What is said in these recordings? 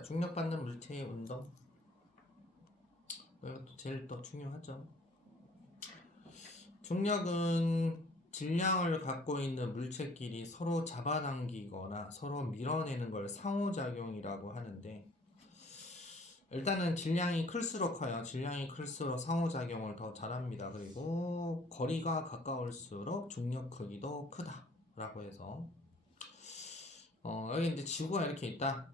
자, 중력받는 물체의 운동. 이것도 제일 또 중요하죠. 중력은 질량을 갖고 있는 물체끼리 서로 잡아당기거나 서로 밀어내는 걸 상호작용이라고 하는데, 일단은 질량이 클수록 커요. 질량이 클수록 상호작용을 더 잘합니다. 그리고 거리가 가까울수록 중력 크기도 크다라고 해서 여기 이제 지구가 이렇게 있다.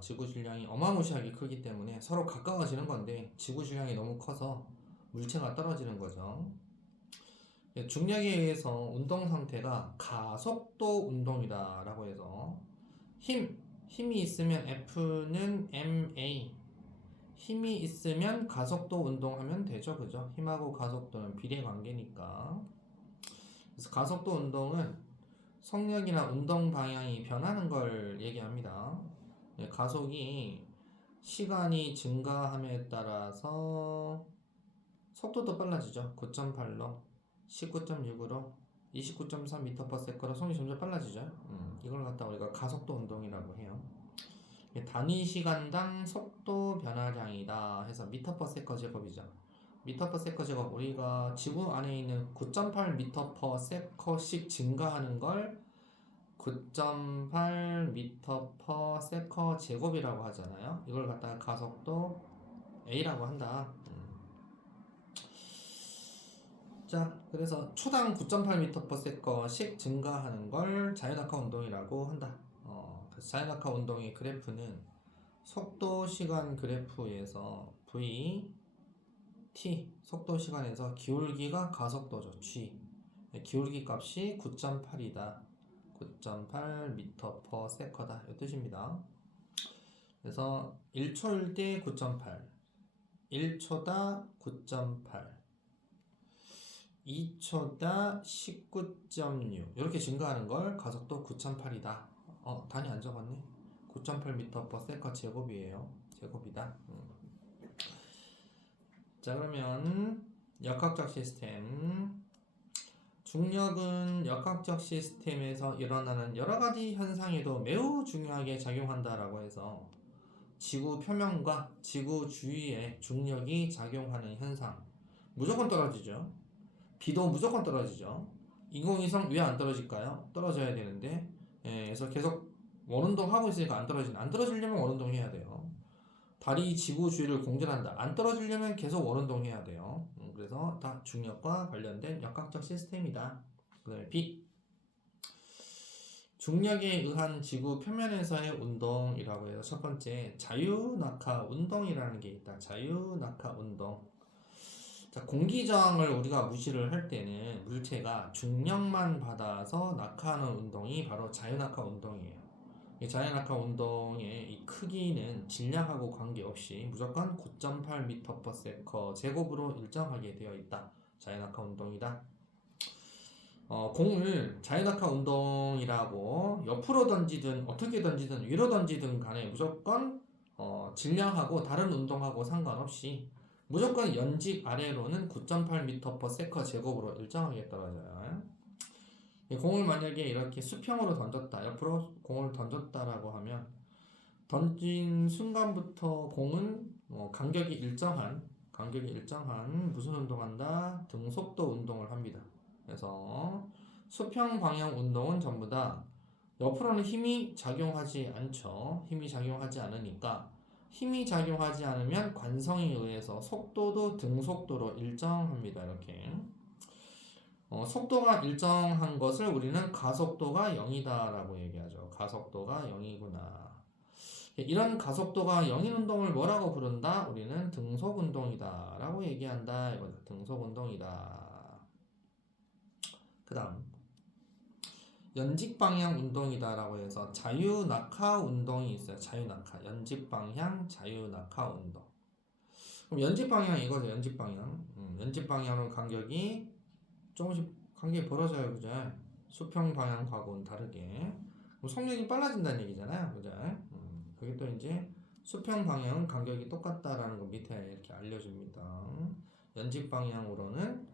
지구 질량이 어마무시하게 크기 때문에 서로 가까워지는 건데, 지구 질량이 너무 커서 물체가 떨어지는 거죠. 중력에 의해서 운동 상태가 가속도 운동이다라고 해서 힘이 있으면 F는 ma, 힘이 있으면 가속도 운동하면 되죠, 그죠? 힘하고 가속도는 비례 관계니까. 그래서 가속도 운동은 속력이나 운동 방향이 변하는 걸 얘기합니다. 가속이 시간이 증가함에 따라서 속도도 빨라지죠. 9.8로 19.6으로 29.3m/s로 속력이 점점 빨라지죠. 이걸 갖다 우리가 가속도 운동이라고 해요. 단위 시간당 속도 변화량이다 해서 m/s 제곱이죠. m/s 제곱, 우리가 지구 안에 있는 9.8m/s씩 증가하는 걸 9.8m/s 제곱이라고 하잖아요. 이걸 갖다가 가속도 A라고 한다. 자, 그래서 초당 9.8m/s씩 증가하는 걸 자유낙하 운동이라고 한다. 그래서 자유낙하 운동의 그래프는 속도 시간 그래프에서 v t, 속도 시간에서 기울기가 가속도죠. g, 기울기 값이 9.8이다. 9.8m/s다. 이 뜻입니다. 그래서 1초일 때 9.8, 1초다 9.8, 2초다 19.6 이렇게 증가하는 걸 가속도 9.8이다. 단위 안 적었네. 9.8m/s 제곱이에요. 제곱이다. 자, 그러면 역학적 시스템. 중력은 역학적 시스템에서 일어나는 여러 가지 현상에도 매우 중요하게 작용한다라고 해서 지구 표면과 지구 주위에 중력이 작용하는 현상 무조건 떨어지죠. 비도 무조건 떨어지죠. 인공위성 왜 안 떨어질까요? 떨어져야 되는데, 그래서 계속 원운동 하고 있으니까 안 떨어지려면 원운동 해야 돼요. 달이 지구 주위를 공전한다. 안 떨어지려면 계속 원운동 해야 돼요. 그래서 다 중력과 관련된 역학적 시스템이다. 그 다음에 B, 중력에 의한 지구 표면에서의 운동이라고 해서 첫 번째 자유낙하 운동이라는 게 있다. 자유낙하 운동. 자, 공기 저항을 우리가 무시를 할 때는 물체가 중력만 받아서 낙하하는 운동이 바로 자유낙하 운동이에요. 이 자유낙하 운동의 이 크기는 질량하고 관계없이 무조건 9.8m/s 제곱으로 일정하게 되어 있다. 자유낙하 운동이다. 공을 자유낙하 운동이라고 옆으로 던지든 어떻게 던지든 위로 던지든 간에 무조건 질량하고 다른 운동하고 상관없이 무조건 연직 아래로는 9.8m/s 제곱으로 일정하게 떨어져요. 공을 만약에 이렇게 수평으로 던졌다, 옆으로 공을 던졌다라고 하면 던진 순간부터 공은 간격이 일정한 무슨 운동한다? 등속도 운동을 합니다. 그래서 수평 방향 운동은 전부 다 옆으로는 힘이 작용하지 않죠. 힘이 작용하지 않으니까 힘이 작용하지 않으면 관성에 의해서 속도도 등속도로 일정합니다. 이렇게 속도가 일정한 것을 우리는 가속도가 0이다 라고 얘기하죠. 가속도가 0이구나. 이런 가속도가 0인 운동을 뭐라고 부른다? 우리는 등속운동이다 라고 얘기한다. 이거죠. 등속운동이다. 그 다음 연직방향 운동이다 라고 해서 자유낙하 운동이 있어요. 자유낙하, 연직방향, 자유낙하 운동. 그럼 연직방향 이거죠. 연직방향. 연직방향은 간격이 조금씩 간격이 벌어져요. 그죠? 수평 방향과는 다르게. 그럼 속력이 빨라진다는 얘기잖아요. 그죠? 그게 또 이제 수평 방향은 간격이 똑같다라는 거 밑에 이렇게 알려줍니다. 연직 방향으로는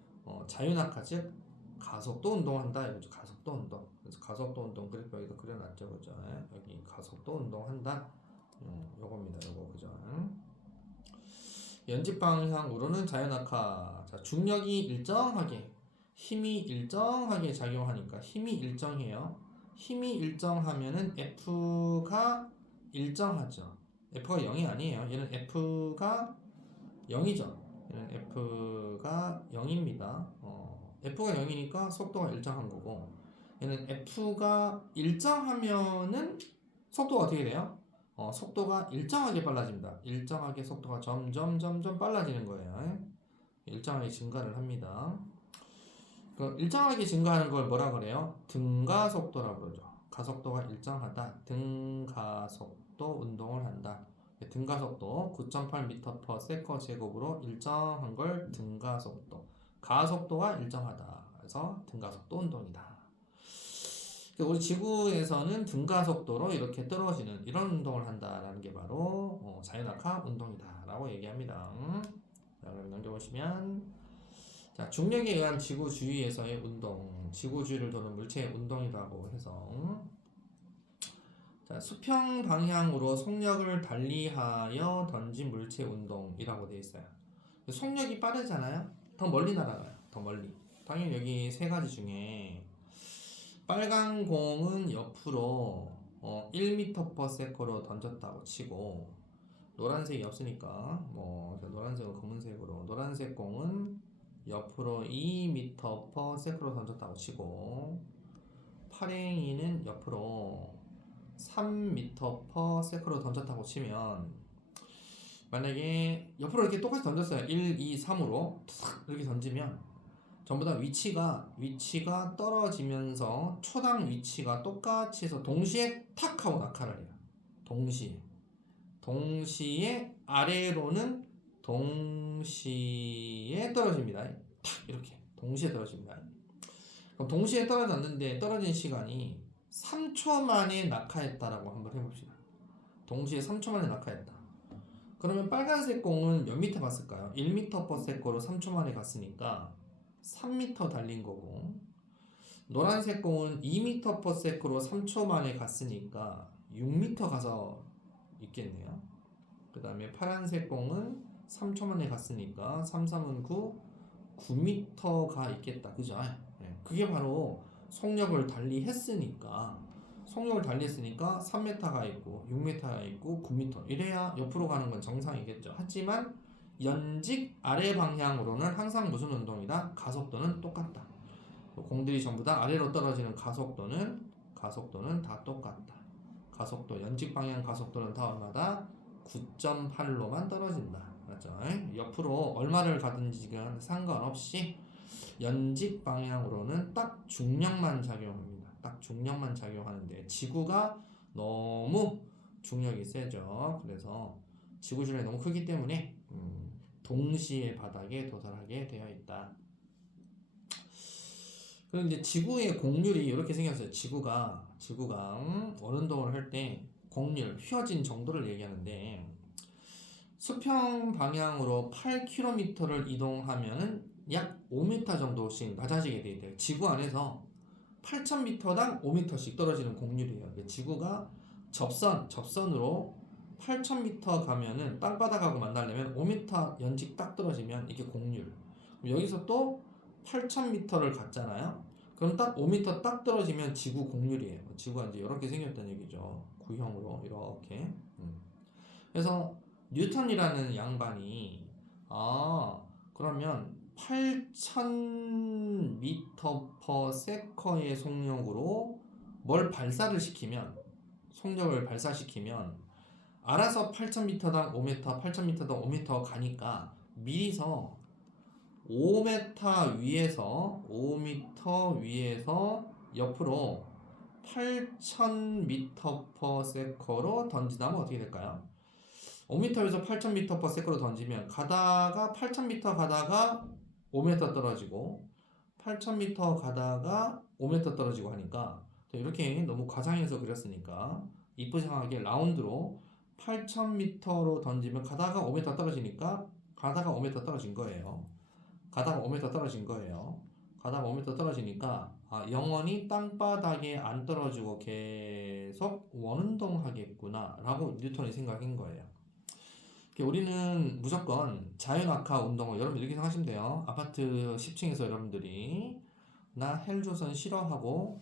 자유낙하, 즉 가속도 운동한다 이거죠. 가속도 운동. 그래서 가속도 운동 그래프 여기다 그려놨죠. 그죠? 여기 가속도 운동한다. 요겁니다. 요거 그죠? 연집 방향으로는 자연낙하. 자, 중력이 일정하게, 힘이 일정하게 작용하니까 힘이 일정해요. 힘이 일정하면은 F가 일정하죠. F가 0이 아니에요. 얘는 F가 0이죠. 얘는 F가 0입니다. F가 0이니까 속도가 일정한 거고, 얘는 F가 일정하면은 속도가 어떻게 돼요? 속도가 일정하게 빨라집니다. 일정하게 속도가 점점 빨라지는 거예요. 일정하게 증가를 합니다. 그 일정하게 증가하는 걸 뭐라 그래요? 등가속도라고 그러죠. 가속도가 일정하다. 등가속도 운동을 한다. 등가속도 9.8m/s 제곱으로 일정한 걸 등가속도. 가속도가 일정하다. 그래서 등가속도 운동이다. 우리 지구에서는 등가속도로 이렇게 떨어지는 이런 운동을 한다라는 게 바로 자연낙하 운동이다라고 얘기합니다. 자, 그럼 넘겨보시면, 자, 중력에 의한 지구 주위에서의 운동, 지구 주위를 도는 물체의 운동이라고 해서, 자, 수평 방향으로 속력을 달리하여 던진 물체 운동이라고 되어 있어요. 속력이 빠르잖아요. 더 멀리 날아가요. 더 멀리. 당연히 여기 세 가지 중에 빨간 공은 옆으로 1m/s로 던졌다고 치고, 노란색이 없으니까 노란색은 검은색으로, 노란색 공은 옆으로 2m/s로 던졌다고 치고, 파랭이는 옆으로 3m/s로 던졌다고 치면, 만약에 옆으로 이렇게 똑같이 던졌어요. 1, 2, 3으로 이렇게 던지면 전부 다 위치가 떨어지면서 초당 위치가 똑같이 해서 동시에 탁 하고 낙하를 해요. 동시에 아래로는 동시에 떨어집니다. 탁 이렇게 동시에 떨어집니다. 그럼 동시에 떨어졌는데 떨어진 시간이 3초 만에 낙하했다라고 한번 해봅시다. 동시에 3초 만에 낙하했다. 그러면 빨간색 공은 몇 미터 갔을까요? 1m/s로 3초 만에 갔으니까 3m 달린 거고, 노란색 공은 2m/s로 3초 만에 갔으니까 6m 가서 있겠네요. 그 다음에 파란색 공은 3초 만에 갔으니까 3, 3은 9, 9m가 있겠다. 그죠? 그게 바로 속력을 달리했으니까 3m가 있고 6m가 있고 9m 이래야 옆으로 가는 건 정상이겠죠. 하지만 연직 아래 방향으로는 항상 무슨 운동이다? 가속도는 똑같다. 공들이 전부 다 아래로 떨어지는 가속도는 다 똑같다. 가속도, 연직 방향 가속도는 다 얼마다? 9.8로만 떨어진다. 맞죠? 옆으로 얼마를 가든지는 상관없이 연직 방향으로는 딱 중력만 작용합니다. 딱 중력만 작용하는데 지구가 너무 중력이 세죠. 그래서 지구 중력이 너무 크기 때문에 동시에 바닥에 도달하게 되어 있다. 그런데 지구의 곡률이 이렇게 생겼어요. 지구가 원운동을 할 때 곡률, 휘어진 정도를 얘기하는데, 수평 방향으로 8km를 이동하면은 약 5m 정도씩 낮아지게 돼 있대요. 지구 안에서 8,000m당 5m씩 떨어지는 곡률이에요. 지구가 접선으로 8,000m 가면은 땅바닥하고 만나려면 5m 연직 딱 떨어지면 이게 곡률. 여기서 또 8,000m를 갔잖아요. 그럼 딱 5m 딱 떨어지면 지구 곡률이에요. 지구가 이제 이렇게 생겼다는 얘기죠. 구형으로 이렇게. 그래서 뉴턴이라는 양반이 그러면 8,000m/s의 속력으로 뭘 속력을 발사시키면 알아서 8,000m당 5m, 8,000m당 5m 가니까 미리서 5m 위에서 옆으로 8,000m/s로 던진다면 어떻게 될까요? 5m에서 8,000m/s로 던지면 가다가 8,000m 가다가 5m 떨어지고 8,000m 가다가 5m 떨어지고 하니까 이렇게 너무 과장해서 그렸으니까 이쁘장하게 라운드로 8,000m로 던지면 가다가 5m 떨어지니까 가다가 5m 떨어진 거예요. 가다가 5m 떨어지니까 영원히 땅바닥에 안 떨어지고 계속 원운동 하겠구나 라고 뉴턴이 생각한 거예요. 우리는 무조건 자연낙하 운동을 여러분 이렇게 생각하시면 돼요. 아파트 10층에서 여러분들이 나 헬조선 싫어하고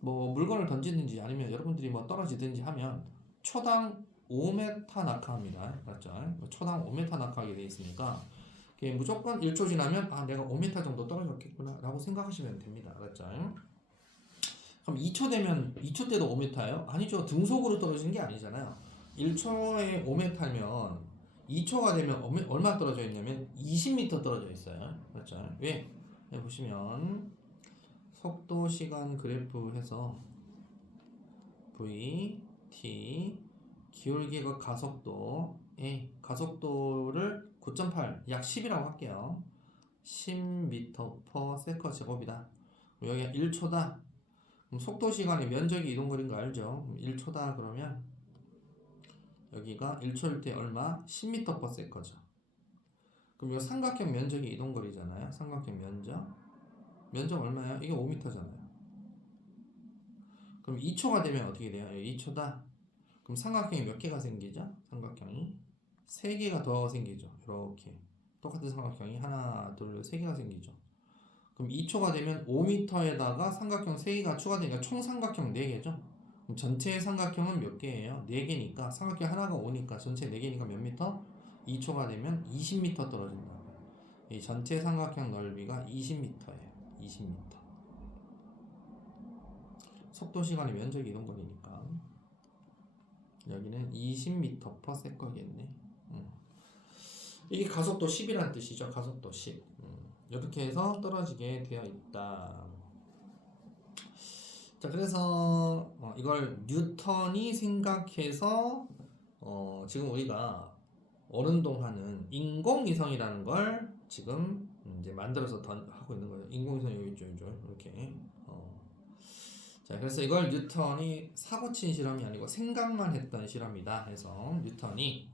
뭐 물건을 던지든지 아니면 여러분들이 뭐 떨어지든지 하면 초당 5m 낙하합니다. 맞죠? 초당 5m 낙하하게 돼 있으니까 무조건 1초 지나면 내가 5m 정도 떨어졌겠구나 라고 생각하시면 됩니다. 맞죠? 그럼 2초 되면 2초 때도 5m예요? 아니죠. 등속으로 떨어지는 게 아니잖아요. 1초에 5m면 2초가 되면 얼마 떨어져 있냐면 20m 떨어져 있어요. 맞죠? 왜? 여기 보시면 속도 시간 그래프 해서 V, T 기울기가 가속도 가속도를 9.8 약 10이라고 할게요. 10m/s 제곱이다. 여기가 1초다. 그럼 속도 시간이 면적이 이동거리인 거 알죠? 1초다 그러면 여기가 1초일 때 얼마? 10m/s죠. 그럼 이거 삼각형 면적이 이동거리잖아요. 삼각형 면적 얼마예요? 이게 5m잖아요. 그럼 2초가 되면 어떻게 돼요? 2초다. 그럼 삼각형이 몇 개가 생기죠? 삼각형이 3개가 더 생기죠. 이렇게 똑같은 삼각형이 하나, 둘, 3개가 생기죠. 그럼 2초가 되면 5m에다가 삼각형 3개가 추가되니까 총 삼각형 4개죠. 그럼 전체 삼각형은 몇 개예요? 4개니까 삼각형 하나가 5니까 전체 4개니까 몇 미터? 2초가 되면 20m 떨어진다. 이 전체 삼각형 넓이가 20m예요. 20m. 속도 시간이 면적이 이동거리니까 여기는 20m/s겠네. 이게 가속도 10이라는 뜻이죠. 가속도 10. 이렇게 해서 떨어지게 되어 있다. 자, 그래서 이걸 뉴턴이 생각해서 지금 우리가 원운동하는 인공위성이라는 걸 지금 이제 만들어서 하고 있는 거예요. 인공위성 여기 있죠, 이렇게. 자, 그래서 이걸 뉴턴이 사고친 실험이 아니고 생각만 했던 실험이다 해서 뉴턴이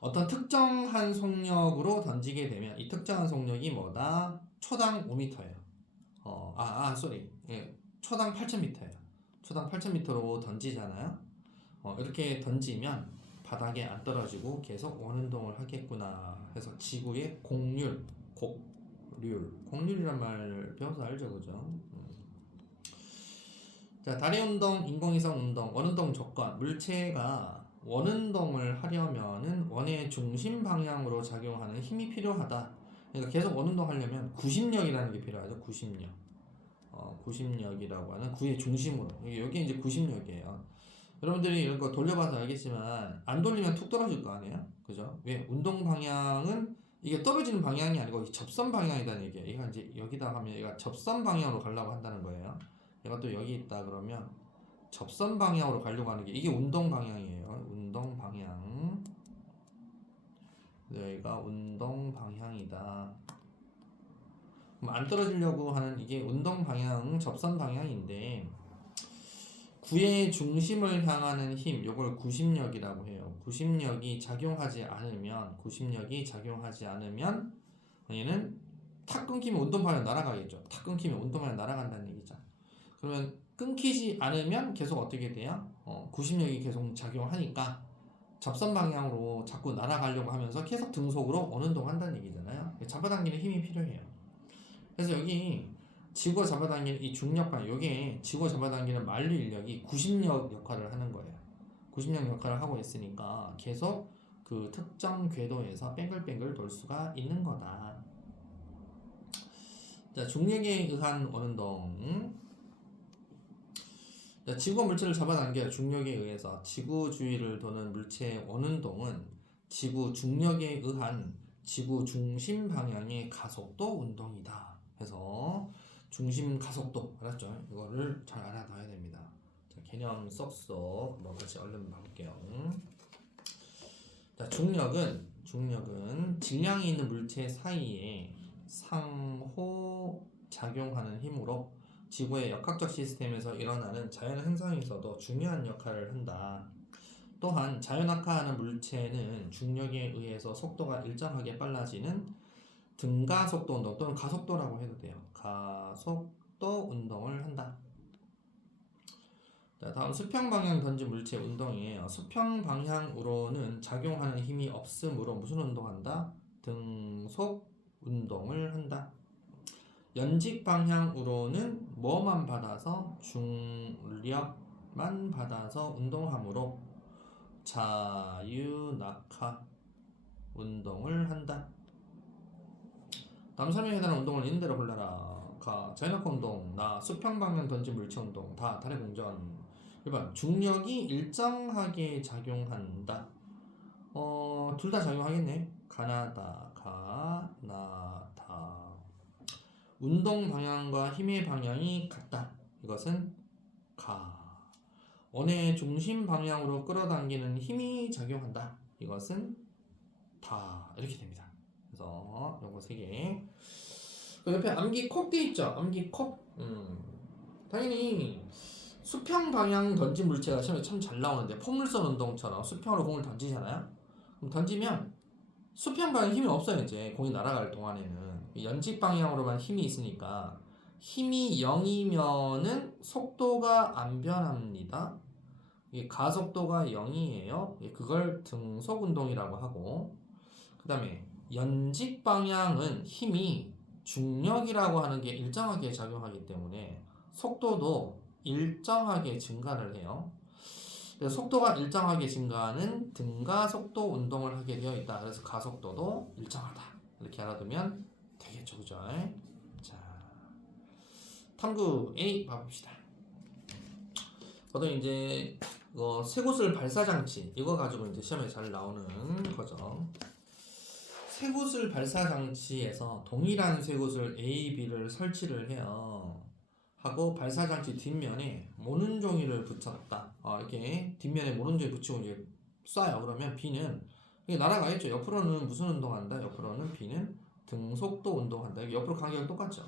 어떤 특정한 속력으로 던지게 되면 이 특정한 속력이 뭐다? 초당 5m예요. 초당 8,000m예요. 초당 8,000m로 던지잖아요. 이렇게 던지면 바닥에 안 떨어지고 계속 원운동을 하겠구나 해서 지구의 곡률이란 말 배워서 알죠, 그죠? 자, 다리 운동, 인공위성 운동, 원운동 조건. 물체가 원운동을 하려면은 원의 중심 방향으로 작용하는 힘이 필요하다. 그러니까 계속 원운동 하려면 구심력이라는 게 필요하죠. 구심력. 구심력이라고 하는 구의 중심으로. 여기 이제 구심력이에요. 여러분들이 이런 거 돌려봐서 알겠지만 안 돌리면 툭 떨어질 거 아니에요? 그죠? 왜? 운동 방향은 이게 떨어지는 방향이 아니고 접선 방향이라는 얘기예요. 얘가 이제 여기다 하면 얘가 접선 방향으로 가려고 한다는 거예요. 얘가 또 여기 있다 그러면 접선 방향으로 가려고 하는 게 이게 운동 방향이에요. 운동 방향. 여기가 운동 방향이다. 그럼 안 떨어지려고 하는 이게 운동 방향, 접선 방향인데 구의 중심을 향하는 힘, 요걸 구심력이라고 해요. 구심력이 작용하지 않으면 얘는 탁 끊기면 운동 방향 날아가겠죠. 탁 끊기면 운동 방향 날아간다는 얘기죠. 그러면 끊기지 않으면 계속 어떻게 돼요? 구심력이 계속 작용하니까 접선 방향으로 자꾸 날아가려고 하면서 계속 등속으로 원운동 한다는 얘기잖아요. 잡아당기는 힘이 필요해요. 그래서 여기 지구가 잡아당기는 이 중력방, 요게 지구가 잡아당기는 만류 인력이 구심력 역할을 하는 거예요. 구심력 역할을 하고 있으니까 계속 그 특정 궤도에서 뱅글뱅글 돌 수가 있는 거다. 자, 중력에 의한 원운동. 자, 지구가 물체를 잡아당겨요. 중력에 의해서. 지구 주위를 도는 물체의 원운동은 지구 중력에 의한 지구 중심 방향의 가속도 운동이다. 해서 중심 가속도, 알았죠? 이거를 잘 알아둬야 됩니다. 자, 개념 쏙쏙 한번 같이 얼른 봐볼게요. 자, 중력은 질량이 있는 물체 사이에 상호 작용하는 힘으로 지구의 역학적 시스템에서 일어나는 자연 현상에서도 중요한 역할을 한다. 또한 자연낙하하는 물체는 중력에 의해서 속도가 일정하게 빨라지는 등가속도 운동 또는 가속도라고 해도 돼요. 가속도 운동을 한다. 자, 다음 수평 방향 던진 물체 운동이에요. 수평 방향으로는 작용하는 힘이 없으므로 무슨 운동한다? 등속 운동을 한다. 연직 방향으로는 뭐만 받아서 중력만 받아서 운동하므로 자유낙하 운동을 한다. 다음 설명에 해당하는 운동을 있는 대로 골라라. 자유낙하 운동, 나 수평 방향 던진 물체 운동, 다 달의 공전. 1번 중력이 일정하게 작용한다. 둘 다 작용하겠네. 가나다. 운동 방향과 힘의 방향이 같다. 이것은 가. 원의 중심 방향으로 끌어당기는 힘이 작용한다. 이것은 다. 이렇게 됩니다. 그래서 요거 3개. 그 옆에 암기 콕 돼 있죠. 암기 콕. 당연히 수평 방향 던진 물체가 시험에 참 잘 나오는데 포물선 운동처럼 수평으로 공을 던지잖아요. 그럼 던지면 수평 방향 힘이 없어요. 이제 공이 날아갈 동안에는 연직 방향으로만 힘이 있으니까 힘이 0이면은 속도가 안 변합니다. 이게 가속도가 0이에요. 그걸 등속 운동이라고 하고, 그 다음에 연직 방향은 힘이 중력이라고 하는 게 일정하게 작용하기 때문에 속도도 일정하게 증가를 해요. 그래서 속도가 일정하게 증가하는 등가속도 운동을 하게 되어 있다. 그래서 가속도도 일정하다. 이렇게 알아두면 되겠죠, 그죠? 자, 탐구 A 봐봅시다. 보통 이제 쇠구슬 발사 장치 이거 가지고 이제 시험에 잘 나오는 거죠. 쇠구슬 발사 장치에서 동일한 쇠구슬 A, B를 설치를 해요. 하고 발사 장치 뒷면에 모는 종이를 붙였다. 이렇게 뒷면에 모는 종이 붙이고 이제 쏴요. 그러면 B는 이게 날아가겠죠. 옆으로는 무슨 운동한다? 옆으로는 B는 등속도 운동한다. 이게 옆으로 간격이 똑같죠.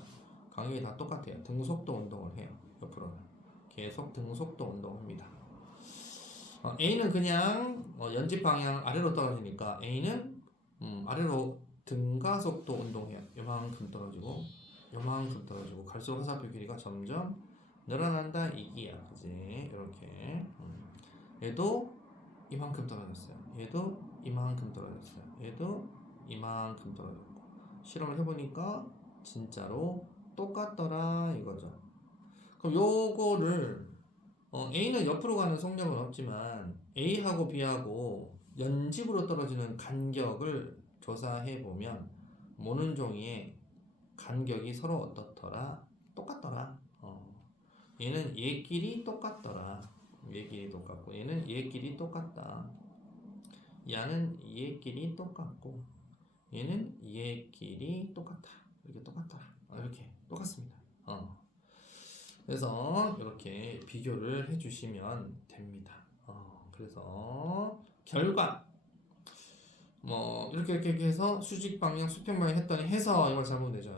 간격이 다 똑같아요. 등속도 운동을 해요. 옆으로는 계속 등속도 운동합니다. A는 그냥 연집 방향 아래로 떨어지니까 A는 아래로 등가속도 운동해요. 요만큼 떨어지고 요만큼 떨어지고 갈수록 화살표 길이가 점점 늘어난다 이기야. 그지? 이렇게 얘도 이만큼 떨어졌어요. 얘도 이만큼 떨어졌어요. 얘도 이만큼 떨어졌고 실험을 해보니까 진짜로 똑같더라 이거죠. 그럼 요거를 A는 옆으로 가는 속력은 없지만 A하고 B하고 연집으로 떨어지는 간격을 조사해 보면 모는 종이의 간격이 서로 어떻더라? 똑같더라. 얘는 얘끼리 똑같더라. 얘끼리 똑같고 얘는 얘끼리 똑같다. 얘는 얘끼리 똑같고 얘는 얘끼리 똑같다. 이렇게 똑같더라. 이렇게 똑같습니다. 그래서 이렇게 비교를 해주시면 됩니다. 그래서 결과 이렇게 해서 수직 방향, 수평 방향 했더니 해서 이걸 잡으면 되죠.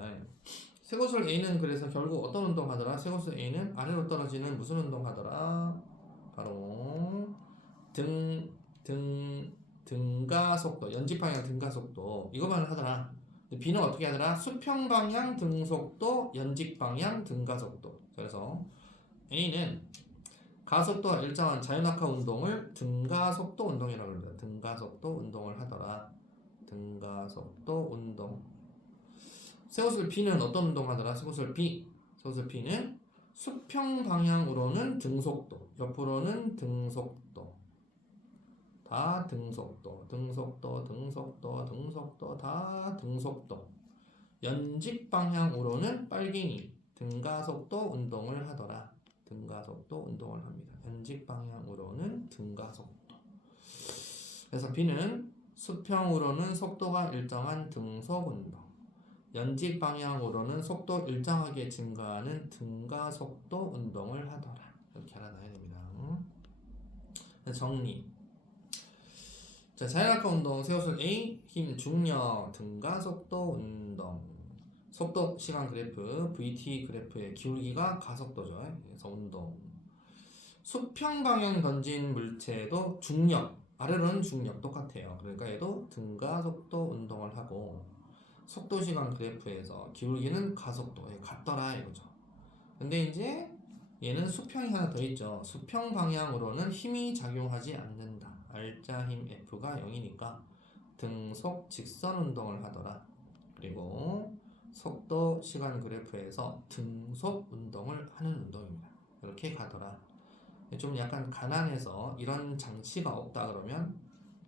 쇠구슬 A는 그래서 결국 어떤 운동 하더라? 쇠구슬 A는 아래로 떨어지는 무슨 운동 하더라? 바로 등가속도, 연집 방향 등가속도 이거만 하더라. B는 어떻게 하더라? 수평 방향 등속도, 연집 방향 등가속도. 그래서 A는 가속도가 일정한 자유낙하 운동을 등가속도 운동이라고 합니다. 등가속도 운동을 하더라. 등가속도 운동. 쇠구슬 B는 어떤 운동 하더라? 쇠구슬 B. 쇠구슬 B는 수평 방향으로는 등속도, 옆으로는 등속도. 다 등속도, 다 등속도. 연직 방향으로는 빨갱이, 등가속도 운동을 하더라. 등가속도 운동을 합니다. 연직 방향으로는 등가속도. 그래서 B는 수평으로는 속도가 일정한 등속 운동, 연직 방향으로는 속도 일정하게 증가하는 등가속도 운동을 하더라. 이렇게 알아놔야 됩니다. 정리. 자, 자유낙하 운동, 쇠구슬 A, 힘, 중력, 등가속도 운동. 속도, 시간 그래프, VT 그래프의 기울기가 가속도죠. 그래서 운동. 수평 방향 던진 물체도 중력, 아래로는 중력 똑같아요. 그러니까 얘도 등가속도 운동을 하고, 속도 시간 그래프에서 기울기는 가속도에 같더라 이거죠. 근데 이제 얘는 수평이 하나 더 있죠. 수평 방향으로는 힘이 작용하지 않는다. R자 힘 F가 0이니까 등속 직선 운동을 하더라. 그리고 속도 시간 그래프에서 등속 운동을 하는 운동입니다. 이렇게 가더라. 좀 약간 가난해서 이런 장치가 없다 그러면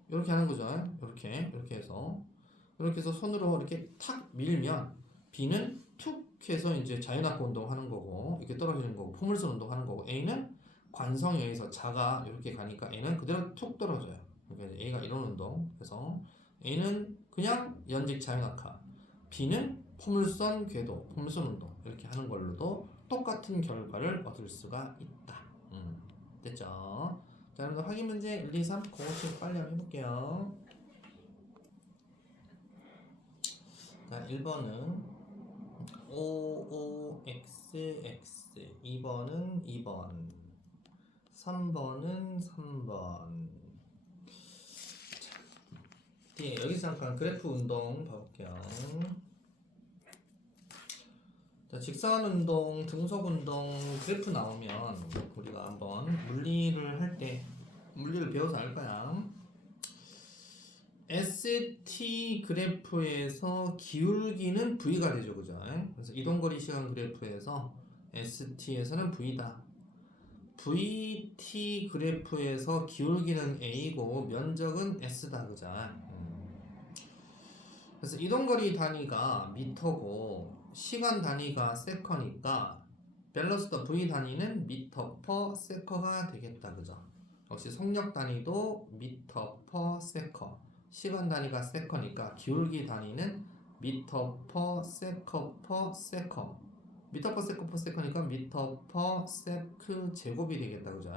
이렇게 하는 거죠. 이렇게 해서 손으로 이렇게 탁 밀면 B는 툭 해서 이제 자연압부 운동하는 거고 이렇게 떨어지는 거고 포물선 운동하는 거고 A는 관성에 의해서 자가 이렇게 가니까 A는 그대로 툭 떨어져요. 그러니까 이제 A가 이런 운동. 그래서 A는 그냥 연직 자연악하, B는 포물선 궤도, 포물선 운동 이렇게 하는 걸로도 똑같은 결과를 얻을 수가 있다. 됐죠? 자, 여러분들 확인 문제 1, 2, 3 공식 빨리 한번 해볼게요. 자, 1번은 OOXX, 2번은 2번, 3번은 3번. 자, 여기서 잠깐 그래프 운동 봐볼게요. 자, 직선 운동, 등속 운동 그래프 나오면 우리가 한번 물리를 배워서 알 거야. ST 그래프에서 기울기는 V가 되죠, 그죠? 그래서 이동거리 시간 그래프에서 ST에서는 V다. VT 그래프에서 기울기는 A고 면적은 S다, 그죠? 그래서 이동거리 단위가 미터고 시간 단위가 세커니까 밸런스더 V 단위는 미터 퍼 세커가 되겠다, 그죠? 역시 속력 단위도 미터 퍼 세커, 시간 단위가 세커니까 기울기 단위는 미터 퍼 세커 퍼 세커, 미터 퍼 세커 퍼 세커니까 미터 퍼 세크 제곱이 되겠다, 그죠?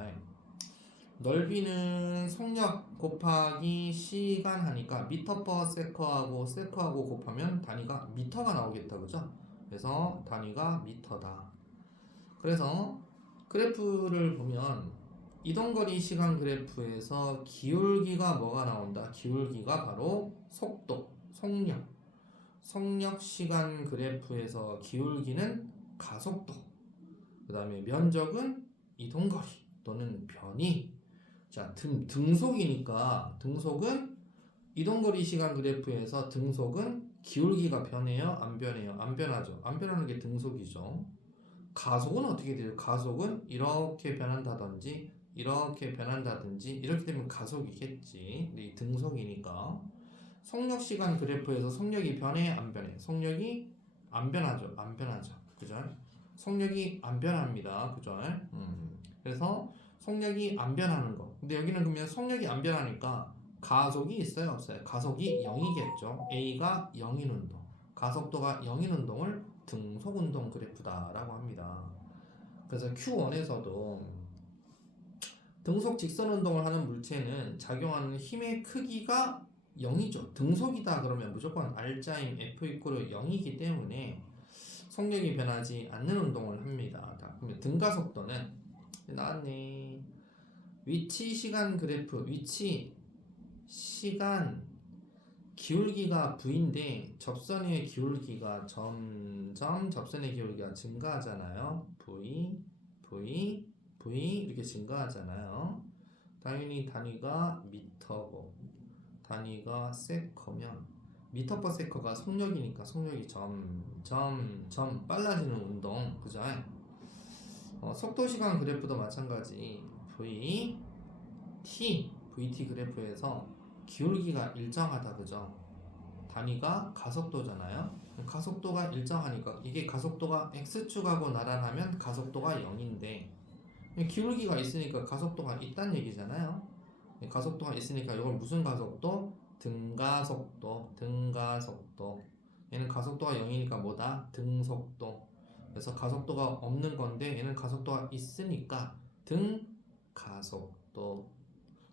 넓이는 속력 곱하기 시간 하니까 미터 퍼 세커하고 세커하고 곱하면 단위가 미터가 나오겠다, 그죠? 그래서 단위가 미터다. 그래서 그래프를 보면 이동거리 시간 그래프에서 기울기가 뭐가 나온다? 기울기가 바로 속도, 속력 시간 그래프에서 기울기는 가속도, 그 다음에 면적은 이동거리 또는 변이. 자, 등속이니까 등속은 이동거리 시간 그래프에서 등속은 기울기가 변해요? 안 변해요? 안 변하죠. 안 변하는 게 등속이죠. 가속은 어떻게 돼요? 가속은 이렇게 변한다든지 이렇게 변한다든지 이렇게 되면 가속이겠지. 근데 이 등속이니까 속력 시간 그래프에서 속력이 변해? 안 변해? 속력이 안 변하죠. 안 변하죠. 그죠? 속력이 안 변합니다. 그죠? 그래서 속력이 안 변하는 거. 근데 여기는 그러면 속력이 안 변하니까 가속이 있어요, 없어요? 가속이 0이겠죠. A가 0인 운동, 가속도가 0인 운동을 등속 운동 그래프다라고 합니다. 그래서 Q1에서도 등속 직선 운동을 하는 물체는 작용하는 힘의 크기가 0이죠. 등속이다 그러면 무조건 R자인 F 이퀄 0이기 때문에 속력이 변하지 않는 운동을 합니다. 그러면 등가속도는 나왔네. 위치 시간 그래프, 위치 시간 기울기가 V인데 접선의 기울기가 점점 접선의 기울기가 증가하잖아요. V 이렇게 증가하잖아요. 당연히 단위가 미터고 단위가 세커면 미터 퍼 세커가 속력이니까 속력이 점점 빨라지는 운동, 그죠? 속도 시간 그래프도 마찬가지. VT 그래프에서 기울기가 일정하다, 그죠? 단위가 가속도잖아요. 가속도가 일정하니까 이게 가속도가 x축하고 나란하면 가속도가 0인데 기울기가 있으니까 가속도가 있다는 얘기잖아요. 가속도가 있으니까 이걸 무슨 가속도? 등가속도. 얘는 가속도가 0이니까 뭐다? 등속도. 그래서 가속도가 없는 건데 얘는 가속도가 있으니까 등가속도.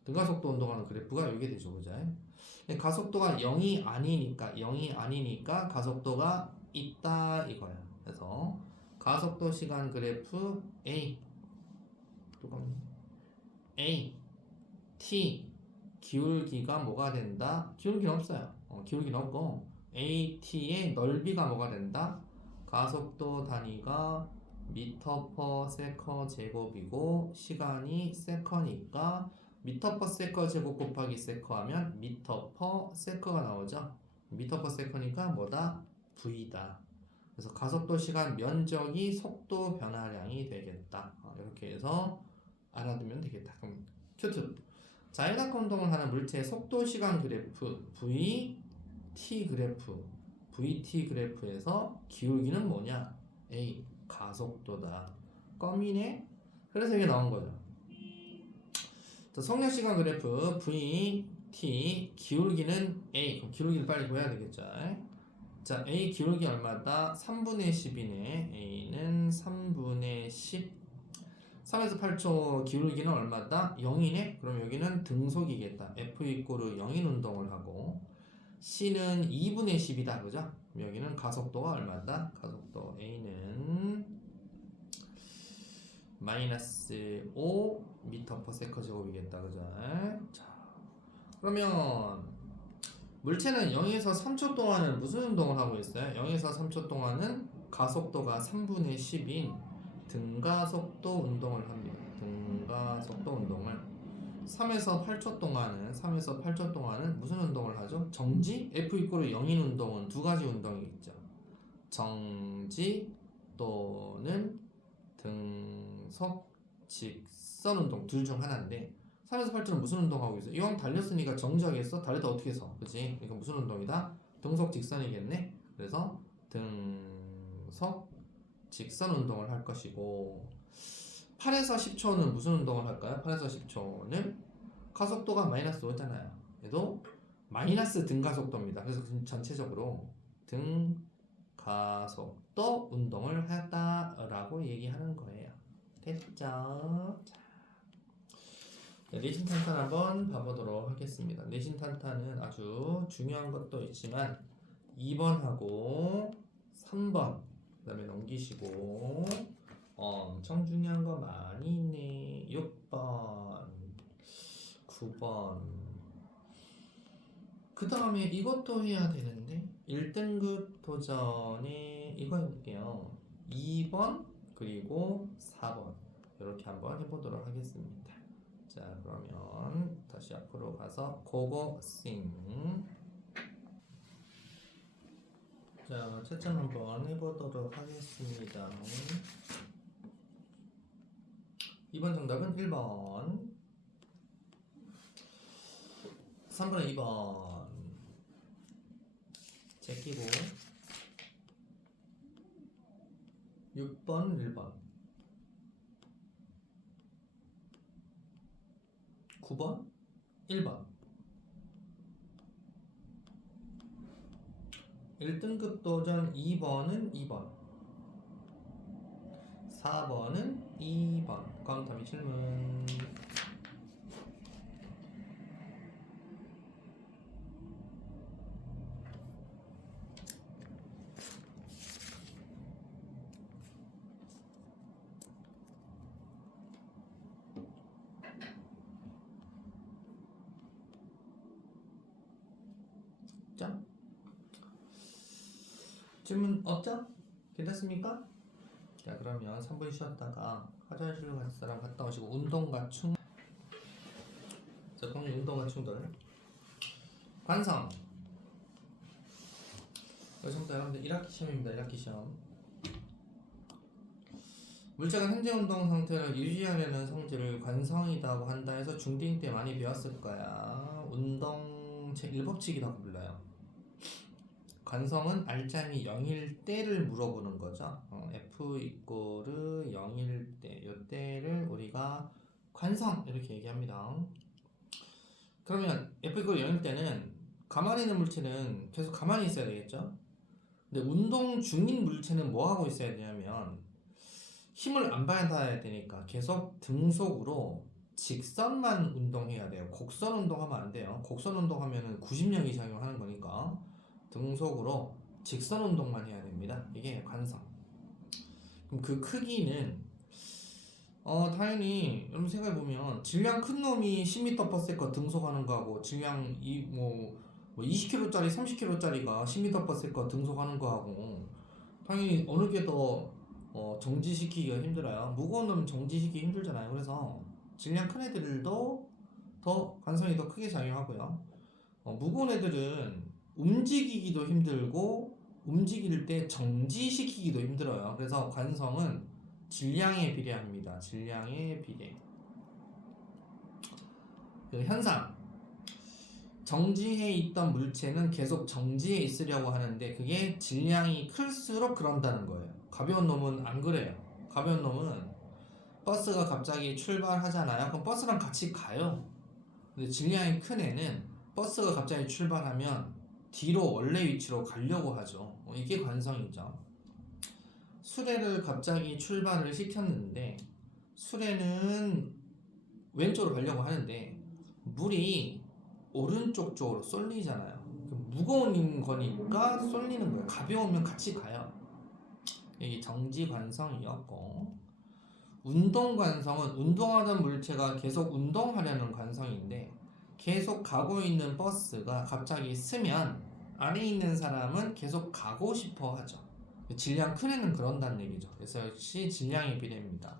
등가속도 운동하는 그래프가 이게 되죠, 그죠? 가속도가 0이 아니니까 가속도가 있다 이거야. 그래서 가속도 시간 그래프 A T 기울기가 뭐가 된다? 기울기는 없어요. 기울기는 없고 AT의 넓이가 뭐가 된다? 가속도 단위가 미터 퍼 세컨 제곱이고 시간이 세컨이니까 미터 퍼 세컨 제곱 곱하기 세컨 하면 미터 퍼 세컨가 나오죠. 미터 퍼 세컨이니까 뭐다? V다. 그래서 가속도 시간 면적이 속도 변화량이 되겠다. 이렇게 해서 알아두면 되겠다. 그럼 큐트. 자유낙하 운동을 하는 물체의 속도 시간 그래프 VT 그래프 VT 그래프에서 기울기는 뭐냐? A 가속도다. 껌이네. 그래서 이게 나온 거죠. 자, 속력 시간 그래프 VT 기울기는 A. 그럼 기울기를 빨리 구해야 되겠죠. 자, A 기울기 얼마다? 3분의 10이네. A는 3분의 10. 3에서 8초 기울기는 얼마다? 0이네? 그럼 여기는 등속이겠다. F 이꼬르 0인 운동을 하고 C는 2분의 10이다. 그죠? 여기는 가속도가 얼마다? 가속도 A는 마이너스 5 미터 퍼 세컨 제곱이겠다. 그죠? 자, 그러면 물체는 0에서 3초 동안은 무슨 운동을 하고 있어요? 0에서 3초 동안은 가속도가 3분의 10인 등가속도 운동을 합니다. 등가속도 운동을 3에서 8초 동안은 무슨 운동을 하죠? 정지? F 이꼬르 0인 운동은 두 가지 운동이 있죠. 정지 또는 등속 직선 운동 둘 중 하나인데 3에서 8초는 무슨 운동하고 있어? 이왕 달렸으니까 정지하겠어? 달렸다 어떻게 서? 그치? 그러니까 무슨 운동이다? 등속 직선이겠네? 그래서 등속 직선 운동을 할 것이고 8에서 10초는 무슨 운동을 할까요? 8에서 10초는 가속도가 마이너스 5잖아요. 얘도 마이너스 등가속도입니다. 그래서 전체적으로 등가속도 운동을 했다라고 얘기하는 거예요. 됐죠? 자, 내신 탄탄 한번 봐보도록 하겠습니다. 내신 탄탄은 아주 중요한 것도 있지만 2번하고 3번 그 다음에 넘기시고 엄청 중요한 거 많이 있네. 6번 9번 그 다음에 이것도 해야 되는데 1등급 도전에 이거 해볼게요. 2번 그리고 4번 이렇게 한번 해보도록 하겠습니다. 자, 그러면 다시 앞으로 가서 고고싱. 자, 채점 한번 해보도록 하겠습니다. 2번 정답은 1번 3번은 2번 제끼고 6번 1번 9번 1번 1등급 도전 2번은 2번 4번은 2번 꽝탐이 질문. 자, 질문 없죠? 괜찮습니까? 자, 그러면 3분 쉬었다가 화장실로 갈 사람 갔다 오시고 운동과 충. 자, 그럼 운동과 충돌 관성. 여기서부터 여러분들 1학기 시험입니다. 1학기 시험. 물체가 현재 운동 상태를 유지하려는 성질을 관성이라고 한다 해서 중딩 때 많이 배웠을 거야. 운동 제1법칙이라고 불러요. 관성은 알짜미 0일 때를 물어보는 거죠. F 이꼬르 0일 때, 요 때를 우리가 관성 이렇게 얘기합니다. 그러면 F 이꼬르 0일 때는 가만히 있는 물체는 계속 가만히 있어야 되겠죠. 근데 운동 중인 물체는 뭐 하고 있어야 되냐면 힘을 안 받아야 되니까 계속 등속으로 직선만 운동해야 돼요. 곡선 운동하면 안 돼요. 곡선 운동하면은 90력이 작용하는 거니까 등속으로 직선 운동만 해야 됩니다. 이게 관성. 그럼 그 크기는 당연히 여러분 생각해 보면 질량 큰 놈이 10m/s 등속하는 거하고 질량 뭐 20kg짜리 30kg짜리가 10m 버스 거 등속하는 거하고 당연히 어느 게 더 정지시키기가 힘들어요. 무거운 놈 정지시키기 힘들잖아요. 그래서 질량 큰 애들도 더 관성이 더 크게 작용하고요. 무거운 애들은 움직이기도 힘들고 움직일 때 정지시키기도 힘들어요. 그래서 관성은 질량에 비례합니다. 질량에 비례. 그 현상. 정지해 있던 물체는 계속 정지해 있으려고 하는데 그게 질량이 클수록 그런다는 거예요. 가벼운 놈은 안 그래요. 가벼운 놈은 버스가 갑자기 출발하잖아요. 그럼 버스랑 같이 가요. 근데 질량이 큰 애는 버스가 갑자기 출발하면 뒤로 원래 위치로 가려고 하죠. 이게 관성이죠. 수레를 갑자기 출발을 시켰는데 수레는 왼쪽으로 가려고 하는데 물이 오른쪽 쪽으로 쏠리잖아요. 무거운 거니까 쏠리는 거예요. 가벼우면 같이 가요. 이게 정지관성이었고, 운동관성은 운동하던 물체가 계속 운동하려는 관성인데 계속 가고 있는 버스가 갑자기 쓰면 안에 있는 사람은 계속 가고 싶어 하죠. 질량 큰 애는 그런다는 얘기죠. 그래서 역시 질량의 비례입니다.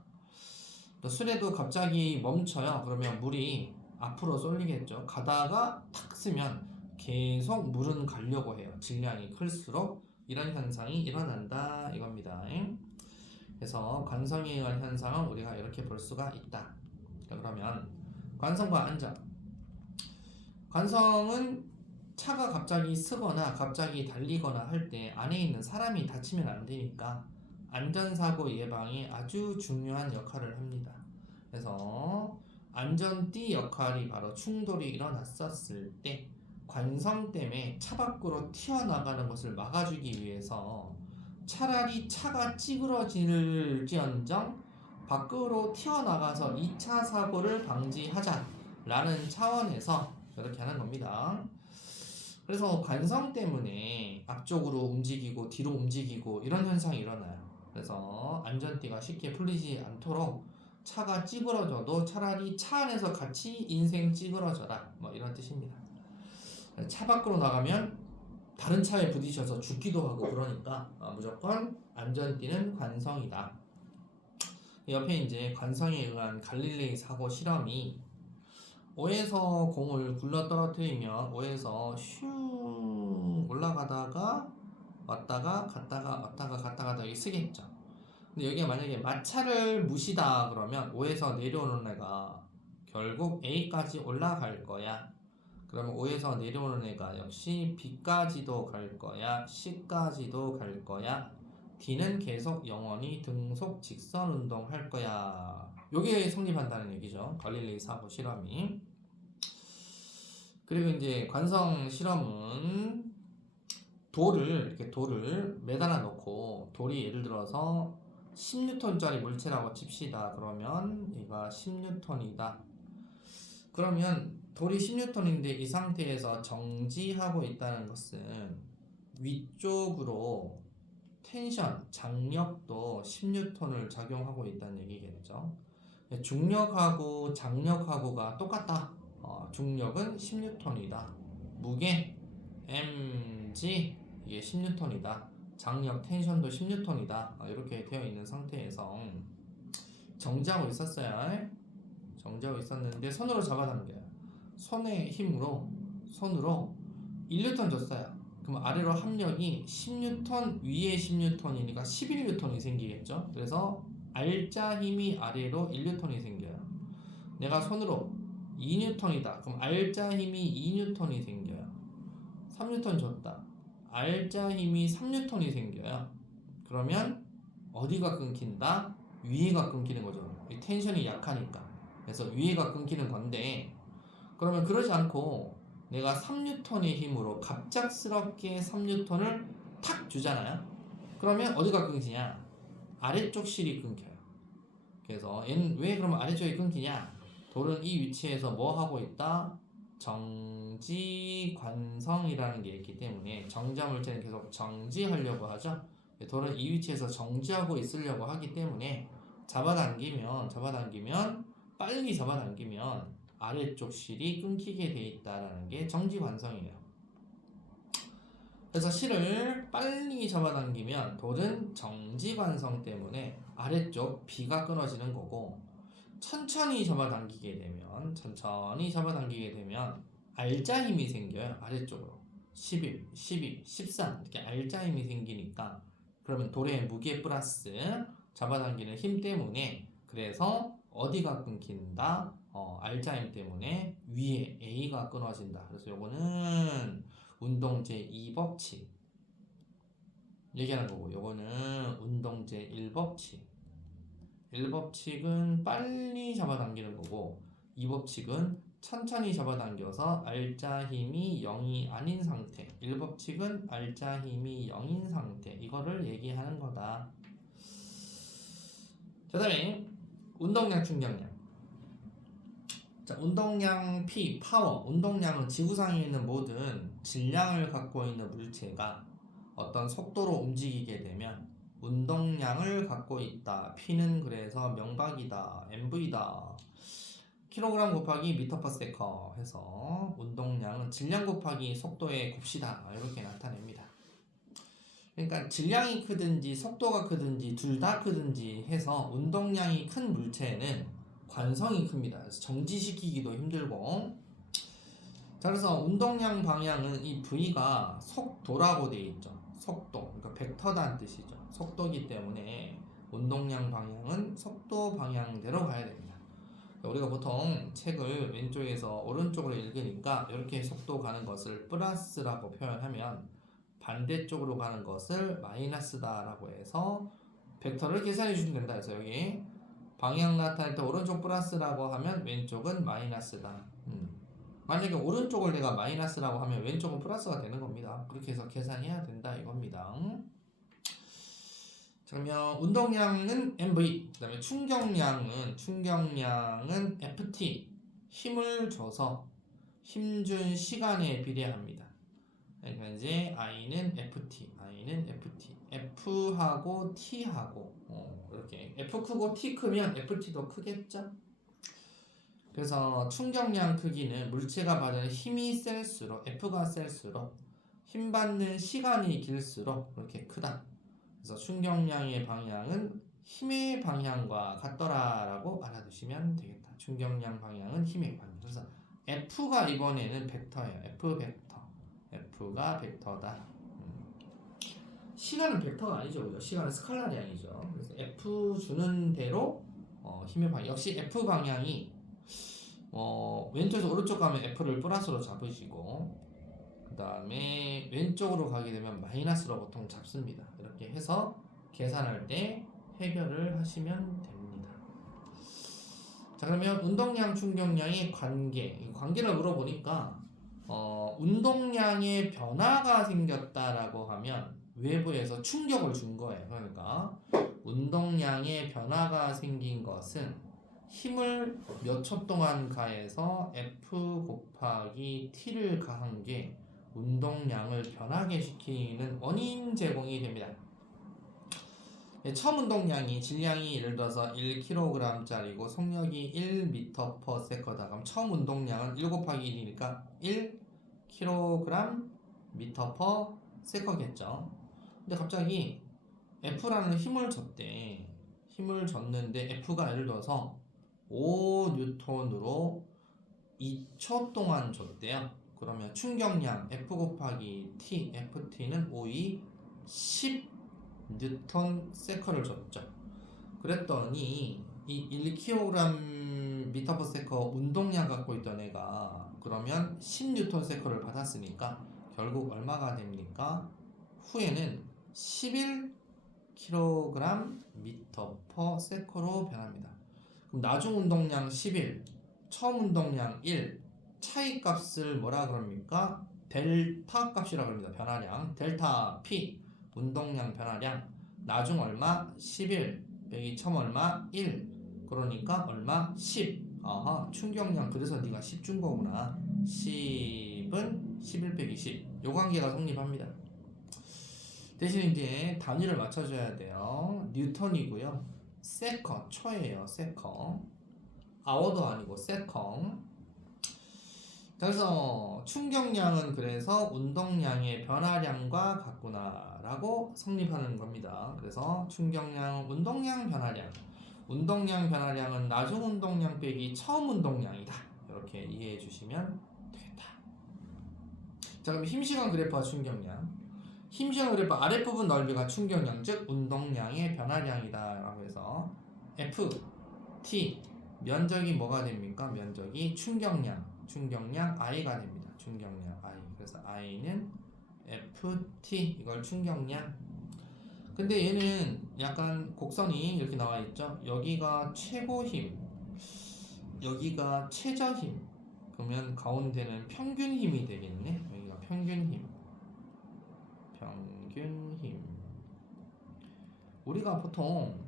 또 수레도 갑자기 멈춰요. 그러면 물이 앞으로 쏠리겠죠. 가다가 탁 쓰면 계속 물은 가려고 해요. 질량이 클수록 이런 현상이 일어난다 이겁니다. 그래서 관성에 의한 현상은 우리가 이렇게 볼 수가 있다. 그러면 관성과 안전. 관성은 차가 갑자기 쓰거나 갑자기 달리거나 할 때 안에 있는 사람이 다치면 안 되니까 안전사고 예방에 아주 중요한 역할을 합니다. 그래서 안전띠 역할이 바로 충돌이 일어났었을 때 관성 때문에 차 밖으로 튀어나가는 것을 막아주기 위해서 차라리 차가 찌그러질지언정 밖으로 튀어나가서 2차 사고를 방지하자라는 차원에서 이렇게 하는 겁니다. 그래서 관성 때문에 앞쪽으로 움직이고 뒤로 움직이고 이런 현상이 일어나요. 그래서 안전띠가 쉽게 풀리지 않도록 차가 찌그러져도 차라리 차 안에서 같이 인생 찌그러져라 뭐 이런 뜻입니다. 차 밖으로 나가면 다른 차에 부딪혀서 죽기도 하고 그러니까 무조건 안전띠는 관성이다. 옆에 이제 관성에 의한 갈릴레이 사고 실험이 오에서 공을 굴러 떨어뜨리면 오에서 슝 올라가다가 왔다가 갔다가 왔다가 갔다가 여기 쓰겠죠. 근데 여기가 만약에 마찰을 무시다 그러면 O에서 내려오는 애가 결국 A까지 올라갈 거야. 그러면 O에서 내려오는 애가 역시 B까지도 갈 거야. C까지도 갈 거야. D는 계속 영원히 등속 직선 운동할 거야. 요게 성립한다는 얘기죠. 갈릴레이 사고 실험이. 그리고 이제 관성 실험은 이렇게 돌을 매달아 놓고 돌이 예를 들어서 10N짜리 물체라고 칩시다. 그러면 얘가 10N이다. 그러면 돌이 10N인데 이 상태에서 정지하고 있다는 것은 위쪽으로 텐션, 장력도 10N을 작용하고 있다는 얘기겠죠. 중력하고 장력하고가 똑같다. 중력은 10N이다. 무게 mg 이게 10N이다. 장력, 텐션도 10N이다. 이렇게 되어 있는 상태에서 정지하고 있었어요. 정지하고 있었는데 손으로 잡아당겨요. 손의 힘으로 손으로 1N 줬어요. 그럼 아래로 합력이 10N 위에 10N이니까 11N이 생기겠죠. 그래서 R자 힘이 아래로 1N이 생겨요. 내가 손으로 2N이다. 그럼 R자 힘이 2N이 생겨요. 3N 줬다. R자 힘이 3N이 생겨요. 그러면 어디가 끊긴다? 위에가 끊기는 거죠. 이 텐션이 약하니까. 그래서 위에가 끊기는 건데 그러면 그러지 않고 내가 3N의 힘으로 갑작스럽게 3N을 탁 주잖아요. 그러면 어디가 끊기냐? 아래쪽 실이 끊겨요. 그래서 얘는 왜 그러면 아래쪽이 끊기냐? 돌은 이 위치에서 뭐 하고 있다? 정지관성이라는 게 있기 때문에 정자 물체는 계속 정지하려고 하죠. 돌은 이 위치에서 정지하고 있으려고 하기 때문에 빨리 잡아당기면 아래쪽 실이 끊기게 돼 있다라는 게 정지관성이에요. 그래서 실을 빨리 잡아당기면 돌은 정지관성 때문에 아래쪽 B가 끊어지는 거고, 천천히 잡아당기게 되면 알자 힘이 생겨요. 아래쪽으로 11, 12, 13 이렇게 알자 힘이 생기니까, 그러면 돌의 무게 플러스 잡아당기는 힘 때문에, 그래서 어디가 끊긴다? 알자 힘 때문에 위에 A가 끊어진다. 그래서 요거는 운동 제2법칙 얘기하는 거고, 요거는 운동 제1법칙. 1법칙은 빨리 잡아당기는 거고, 2법칙은 천천히 잡아당겨서 알자 힘이 0이 아닌 상태. 1법칙은 알자 힘이 0인 상태. 이거를 얘기하는 거다. 그 다음에 운동량, 충격량. 자, 운동량 P, 파워. 운동량은 지구상에 있는 모든 질량을 갖고 있는 물체가 어떤 속도로 움직이게 되면 운동량을 갖고 있다. P는 그래서 명박이다. MV다. 킬로그램 곱하기 미터 퍼 세컨 해서 운동량은 질량 곱하기 속도의 곱이다. 이렇게 나타냅니다. 그러니까 질량이 크든지 속도가 크든지 둘 다 크든지 해서 운동량이 큰 물체는 관성이 큽니다. 그래서 정지시키기도 힘들고. 자, 그래서 운동량 방향은 이 V가 속도라고 되어 있죠. 속도, 그러니까 벡터다는 뜻이죠. 속도기 때문에 운동량 방향은 속도 방향대로 가야 됩니다. 우리가 보통 책을 왼쪽에서 오른쪽으로 읽으니까 이렇게 속도 가는 것을 플러스라고 표현하면 반대쪽으로 가는 것을 마이너스다라고 해서 벡터를 계산해 주시면 된다. 그래서 여기 방향 나타낼 때 오른쪽 플러스라고 하면 왼쪽은 마이너스다. 만약에 오른쪽을 내가 마이너스라고 하면 왼쪽은 플러스가 되는 겁니다. 그렇게 해서 계산해야 된다 이겁니다. 자, 그러면 운동량은 MV, 그 다음에 충격량은 FT, 힘을 줘서 힘준 시간에 비례합니다. 그러니까 이제 I는 FT, F하고 T하고 이렇게 F 크고 T 크면 FT도 크겠죠? 그래서 충격량 크기는 물체가 받는 힘이 셀수록, F가 셀수록 힘 받는 시간이 길수록 그렇게 크다. 그래서 충격량의 방향은 힘의 방향과 같더라라고 알아두시면 되겠다. 충격량 방향은 힘의 방향. 그래서 F가 이번에는 벡터예요. F 벡터. F가 벡터다. 시간은 벡터가 아니죠, 그죠? 시간은 스칼라리 아니죠. 그래서 F 주는 대로 힘의 방향. 역시 F 방향이 왼쪽에서 오른쪽 가면 F를 플러스로 잡으시고, 그 다음에 왼쪽으로 가게 되면 마이너스로 보통 잡습니다. 이렇게 해서 계산할 때 해결을 하시면 됩니다. 자, 그러면 운동량, 충격량의 관계를 물어보니까 운동량의 변화가 생겼다라고 하면 외부에서 충격을 준 거예요. 그러니까 운동량의 변화가 생긴 것은 힘을 몇 초 동안 가해서 F 곱하기 T를 가한 게 운동량을 변하게 시키는 원인 제공이 됩니다. 처음 운동량이 질량이 예를 들어서 1kg짜리고 속력이 1m/s다. 그럼 처음 운동량은 1 곱하기 1이니까 1kg/ms겠죠. 근데 갑자기 F라는 힘을 줬대. 힘을 줬는데 F가 예를 들어서 5N으로 2초 동안 줬대요. 그러면 충격량 F 곱하기 T, FT는 5이 10N을 줬죠. 그랬더니 이 1kg/m/s 운동량 갖고 있던 애가 그러면 10N을 받았으니까 결국 얼마가 됩니까? 후에는 11kg/ms로 변합니다. 그럼 나중 운동량 11, 처음 운동량 1, 차이 값을 뭐라 그럽니까? 델타 값이라 그럽니다. 변화량. 델타 P, 운동량 변화량. 나중 얼마? 11 빼기 처음 얼마? 1. 그러니까 얼마? 10. 아하, 충격량. 그래서 네가 10 준 거구나. 10은 11 빼기 10. 요 관계가 성립합니다. 대신 이제 단위를 맞춰줘야 돼요. 뉴턴이고요. 세컨, 초예요. 세컨. 아워도 아니고 세컨. 자, 자, 그래서 충격량은 그래서 운동량의 변화량과 같구나라고 성립하는 겁니다. 그래서 충격량, 운동량, 변화량. 운동량, 변화량은 나중 운동량 빼기 처음 운동량이다. 이렇게 이해해 주시면 되겠다. 자, 그럼 힘시간 그래프와 충격량. 힘시간 그래프 아랫부분 넓이가 충격량, 즉 운동량의 변화량이다 라고 해서 F, T 면적이 뭐가 됩니까? 면적이 충격량 I가 됩니다. 충격량 I. 그래서 I는 FT, 이걸 충격량. 근데 얘는 약간 곡선이 이렇게 나와 있죠. 여기가 최고 힘, 여기가 최저 힘. 그러면 가운데는 평균 힘이 되겠네. 여기가 평균 힘. 우리가 보통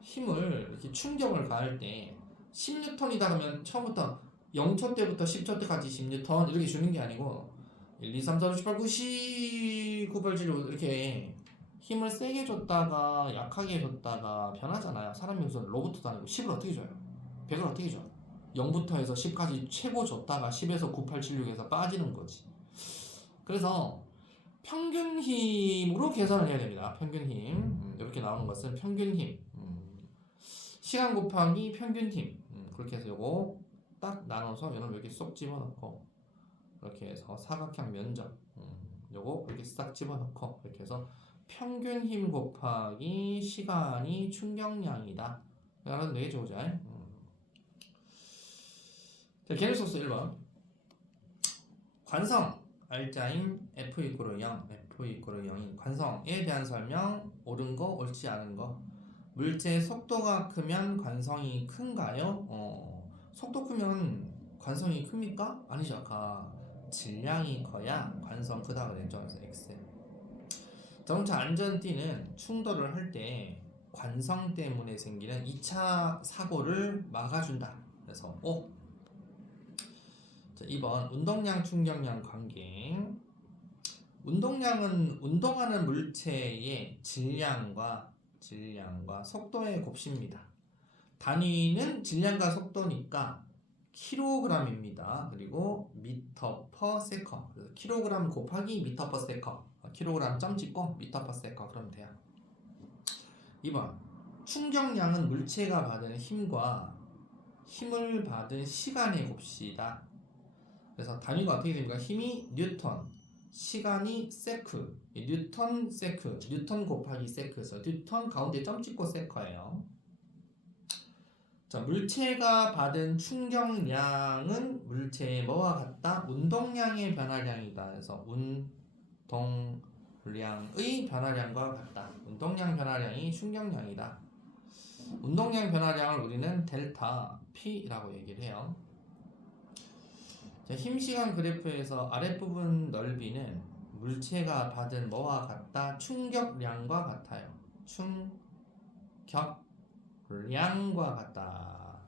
힘을 이렇게 충격을 가할 때 10N이다 하면 처음부터 0초 때부터 10초 때까지 10N 이렇게 주는 게 아니고 1, 2, 3, 4, 5, 6, 7, 8, 9, 10, 9, 8, 7, 5 이렇게 힘을 세게 줬다가 약하게 줬다가 변하잖아요. 사람이 무슨 로봇도 아니고 10을 어떻게 줘요? 100을 어떻게 줘? 0부터 해서 10까지 최고 줬다가 10에서 9, 8, 7, 6에서 빠지는 거지. 그래서 평균 힘으로 계산을 해야 됩니다. 평균 힘. 이렇게 나오는 것은 평균 힘. 시간 곱하기 평균 힘. 그렇게 해서 요거 딱 나눠서 여러분 여기 쏙 집어넣고 이렇게 해서 사각형 면적. 요거 이렇게 싹 집어넣고 이렇게 해서 평균 힘 곱하기 시간이 충격량이다. 라는 되겠죠, 그죠? 자, 개념 소스 1번. 관성. 알짜임 F = 0, F = 0인 관성에 대한 설명. 옳은 거, 옳지 않은 거. 물체의 속도가 크면 관성이 큰가요? 속도 크면 관성이 큽니까? 아니죠. 아까 질량이 커야 관성 크다 그랬죠. 그래서 X. 자동차 안전띠는 충돌을 할 때 관성 때문에 생기는 2차 사고를 막아준다. 그래서 O. 자, 2번 운동량 충격량 관계. 운동량은 운동하는 물체의 질량과 속도의 곱씹니다. 단위는 질량과 속도니까 킬로그램입니다. 그리고 미터 퍼 세컨. 그래서 킬로그램 곱하기 미터 퍼 세컨. 킬로그램 점 찍고 미터 퍼 세컨 그러면 돼요. 2번 충격량은 물체가 받은 힘과 힘을 받은 시간의 곱시다. 그래서 단위가 어떻게 됩니까? 힘이 뉴턴, 시간이 세크. 뉴턴 세크, 뉴턴 곱하기 세크에서 뉴턴 가운데 점 찍고 세커예요. 자, 물체가 받은 충격량은 물체의 뭐와 같다? 운동량의 변화량이다. 그래서 운동량의 변화량과 같다. 운동량 변화량이 충격량이다. 운동량 변화량을 우리는 델타 P라고 얘기를 해요. 자, 힘시간 그래프에서 아랫부분 넓이는 물체가 받은 뭐와 같다? 충격량과 같아요. 충격량과 같다.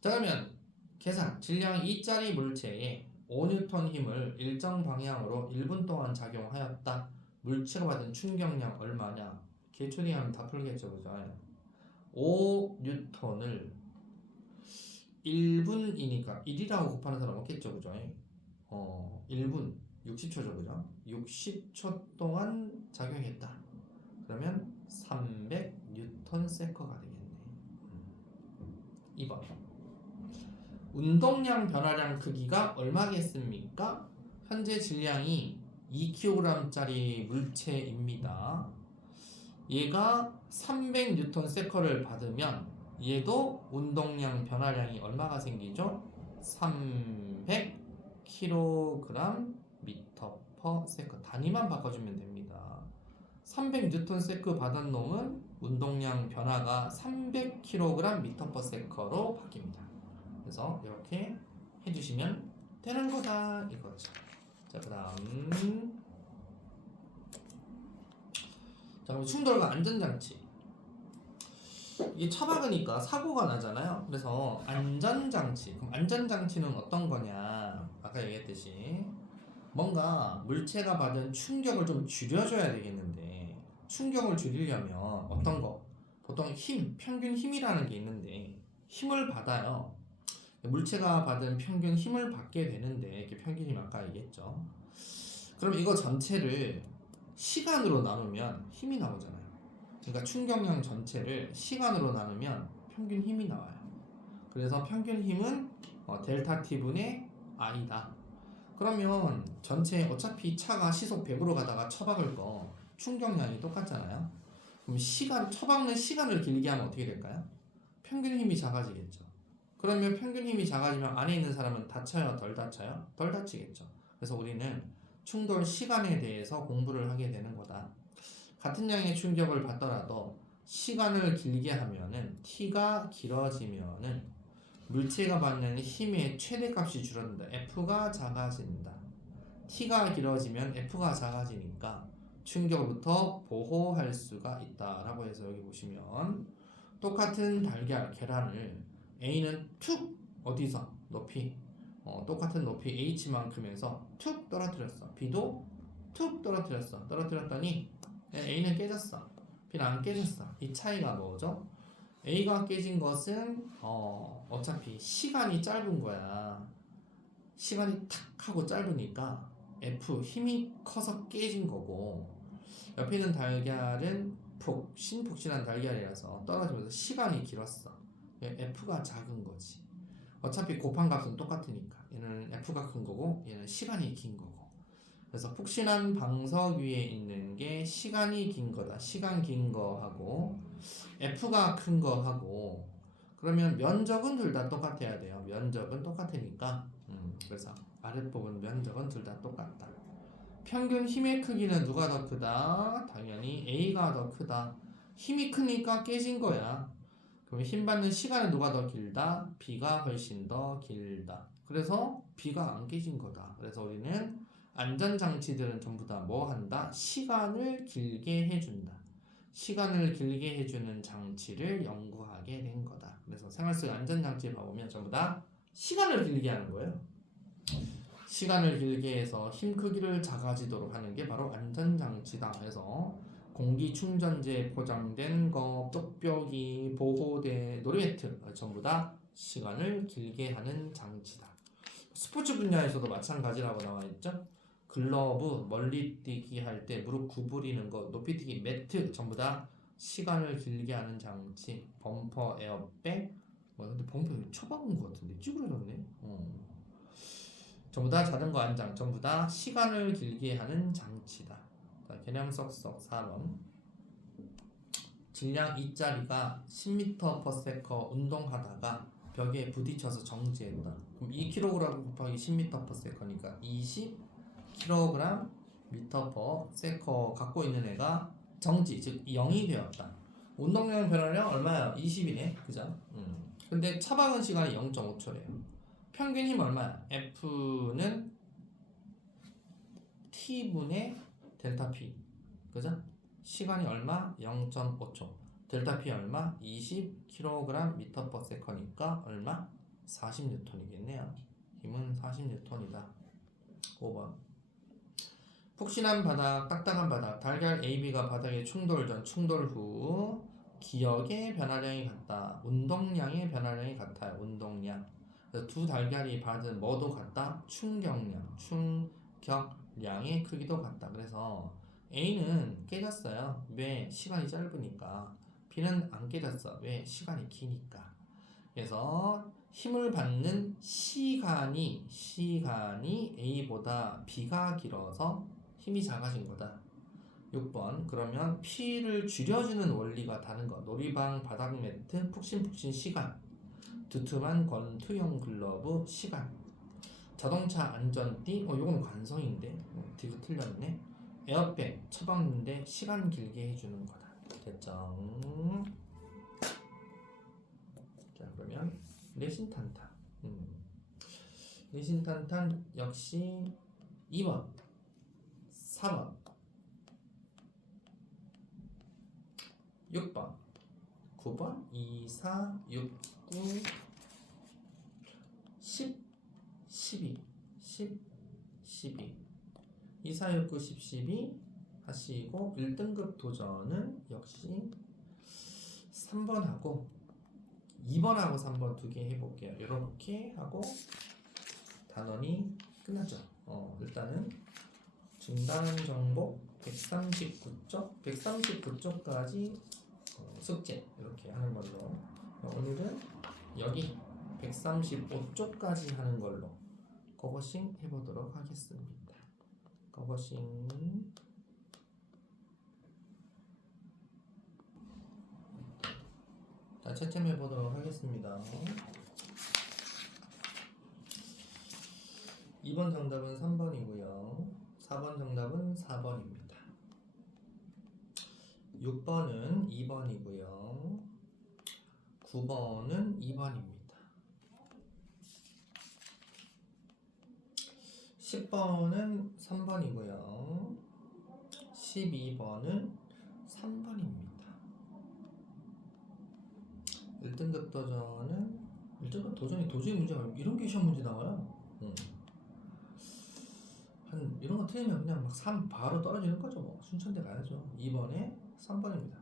자, 그러면 계산. 질량 2짜리 물체에 5N 힘을 일정 방향으로 1분 동안 작용하였다. 물체가 받은 충격량 얼마냐? 기초리하면 다 풀겠죠, 그죠? 5N을 1분이니까 1이라고 곱하는 사람 없겠죠, 그죠? 1분 60초죠, 그죠? 60초 동안 작용했다. 그러면 300N가 되겠네. 2번 운동량 변화량 크기가 얼마겠습니까? 현재 질량이 2kg짜리 물체입니다. 얘가 300N를 받으면 얘도 운동량 변화량이 얼마가 생기죠? 300kg 미터 퍼 세컨. 단위만 바꿔주면 됩니다. 300N 받은 놈은 운동량 변화가 300kg 미터 퍼 세컨으로 바뀝니다. 그래서 이렇게 해주시면 되는 거다 이거죠. 자, 그 다음 그럼 충돌과 안전장치. 이게 처박으니까 사고가 나잖아요. 그래서 안전장치. 그럼 안전장치는 어떤 거냐? 아까 얘기했듯이 뭔가 물체가 받은 충격을 좀 줄여줘야 되겠는데, 충격을 줄이려면 어떤 거? 보통 힘, 평균 힘이라는 게 있는데 힘을 받아요. 물체가 받은 평균 힘을 받게 되는데 이렇게 평균 힘 아까 얘기했죠. 그럼 이거 전체를 시간으로 나누면 힘이 나오잖아요. 그러니까 충격량 전체를 시간으로 나누면 평균 힘이 나와요. 그래서 평균 힘은 델타 T분의 I다. 그러면 전체 어차피 차가 시속 100으로 가다가 처박을 거 충격량이 똑같잖아요. 그럼 처박는 시간을 길게 하면 어떻게 될까요? 평균 힘이 작아지겠죠. 그러면 평균 힘이 작아지면 안에 있는 사람은 다쳐요, 덜 다쳐요? 덜 다치겠죠. 그래서 우리는 충돌 시간에 대해서 공부를 하게 되는 거다. 같은 양의 충격을 받더라도 시간을 길게 하면은 T가 길어지면은 물체가 받는 힘의 최대값이 줄어든다. F가 작아진다. T가 길어지면 F가 작아지니까 충격으로부터 보호할 수가 있다라고 해서 여기 보시면 똑같은 계란을 A는 툭 어디서 높이 똑같은 높이 H만큼에서 툭 떨어뜨렸어. B도 툭 떨어뜨렸더니 A는 깨졌어. B는 안 깨졌어. 이 차이가 뭐죠? A가 깨진 것은 어차피 시간이 짧은 거야. 시간이 탁 하고 짧으니까 F 힘이 커서 깨진 거고, 옆에 있는 달걀은 푹신푹신한 달걀이라서 떨어지면서 시간이 길었어. F가 작은 거지. 어차피 곱한 값은 똑같으니까 얘는 F가 큰 거고 얘는 시간이 긴 거고. 그래서 푹신한 방석 위에 있는 게 시간이 긴 거다. 시간 긴 거하고 F가 큰 거하고, 그러면 면적은 둘 다 똑같아야 돼요. 면적은 똑같으니까 그래서 아랫부분 면적은 둘 다 똑같다. 평균 힘의 크기는 누가 더 크다? 당연히 A가 더 크다. 힘이 크니까 깨진 거야. 그럼 힘 받는 시간은 누가 더 길다? B가 훨씬 더 길다. 그래서 B가 안 깨진 거다. 그래서 우리는 안전장치들은 전부 다 뭐 한다? 시간을 길게 해준다. 시간을 길게 해주는 장치를 연구하게 된 거다. 그래서 생활 속 안전장치 봐보면 전부 다 시간을 길게 하는 거예요. 시간을 길게 해서 힘 크기를 작아지도록 하는 게 바로 안전장치다. 해서 공기충전재에 포장된 거, 뾱뾱이, 보호대, 놀이매트 전부 다 시간을 길게 하는 장치다. 스포츠 분야에서도 마찬가지라고 나와 있죠. 글러브, 멀리뛰기 할 때 무릎 구부리는 거, 높이뛰기 매트 전부 다 시간을 길게 하는 장치. 범퍼, 에어백, 근데 범퍼 쳐박은 것 같은데 찌그러졌네. 전부 다 자전거 안장 전부 다 시간을 길게 하는 장치다. 개념 썩썩 4번. 질량 2짜리가 10m/s 운동하다가 벽에 부딪혀서 정지했다. 그럼 2kg 곱하기 10m/s니까 20kg m/s 갖고 있는 애가 정지, 즉 0이 되었다. 운동량 변화량 얼마야? 20이네. 그죠? 근데 차박은 시간이 0.5초래요. 평균 힘 얼마야? F는 T분의 델타 P. 그죠? 시간이 얼마? 0.5초. 델타 P 얼마? 20kg m/s니까 얼마? 40N이겠네요. 힘은 40N이다. 5번. 푹신한 바닥, 딱딱한 바닥, 달걀 AB가 바닥에 충돌 전, 충돌 후 기역의 변화량이 같다. 운동량의 변화량이 같아요. 운동량. 두 달걀이 받은 뭐도 같다? 충격량, 충격량의 크기도 같다. 그래서 A는 깨졌어요. 왜? 시간이 짧으니까. B는 안 깨졌어. 왜? 시간이 기니까. 그래서 힘을 받는 시간이 A보다 B가 길어서 힘이 작아진 거다. 6번. 그러면 P를 줄여주는 원리가 다른 거. 놀이방 바닥 매트 푹신푹신 시간. 두툼한 권투용 글러브 시간. 자동차 안전띠 요거는 관성인데 디귿 틀렸네. 에어백 처박는데 시간 길게 해주는 거다. 됐죠? 자, 그러면 내신탄탄. 내신탄탄 역시 2번 4번 6번 9번 2, 4, 6, 9, 10, 12 10, 12 2, 4, 6, 9, 10, 12 하시고 1등급 도전은 역시 3번하고 2번하고 3번 두 개 해볼게요. 이렇게 하고 단원이 끝났죠. 일단은 중단 정복 139쪽, 139쪽까지 숙제 이렇게 하는 걸로. 오늘은 여기 135쪽까지 하는 걸로 그것씩 해보도록 하겠습니다. 그것씩. 자, 채점해 보도록 하겠습니다. 2번 정답은 3번이고요. 4번 정답은 4번입니다. 6번은 2번이고요. 9번은 2번입니다. 10번은 3번이고요. 12번은 3번입니다. 1등급 도전은 1등급 도전이 도저히 문제가 아니고 이런 게 시험 문제 나와요. 한 이런 거 틀리면 그냥 막 3 바로 떨어지는 거죠. 뭐 순천대 가야죠. 2번에 3번입니다.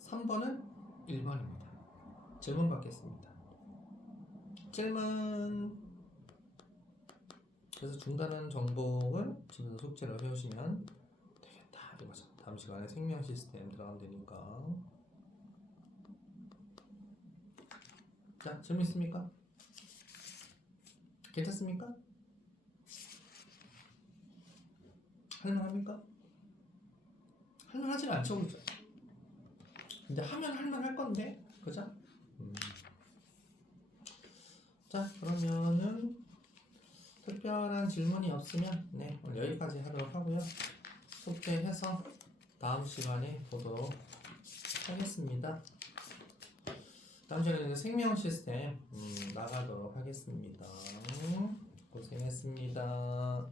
3번은 1번입니다. 질문 받겠습니다. 질문. 그래서 중단한 정복을 집에서 숙제로 해오시면 되겠다 이거죠. 다음 시간에 생명 시스템 들어가면 되니까. 자, 질문 있습니까? 괜찮습니까? 할만합니까? 할만하지는 않죠, 그죠? 근데 하면 할만할 건데, 그죠? 자, 그러면은 특별한 질문이 없으면 네, 오늘 여기까지 하도록 하고요. 숙제해서 다음 시간에 보도록 하겠습니다. 다음 시간에는 생명 시스템 나가도록 하겠습니다. 고생했습니다.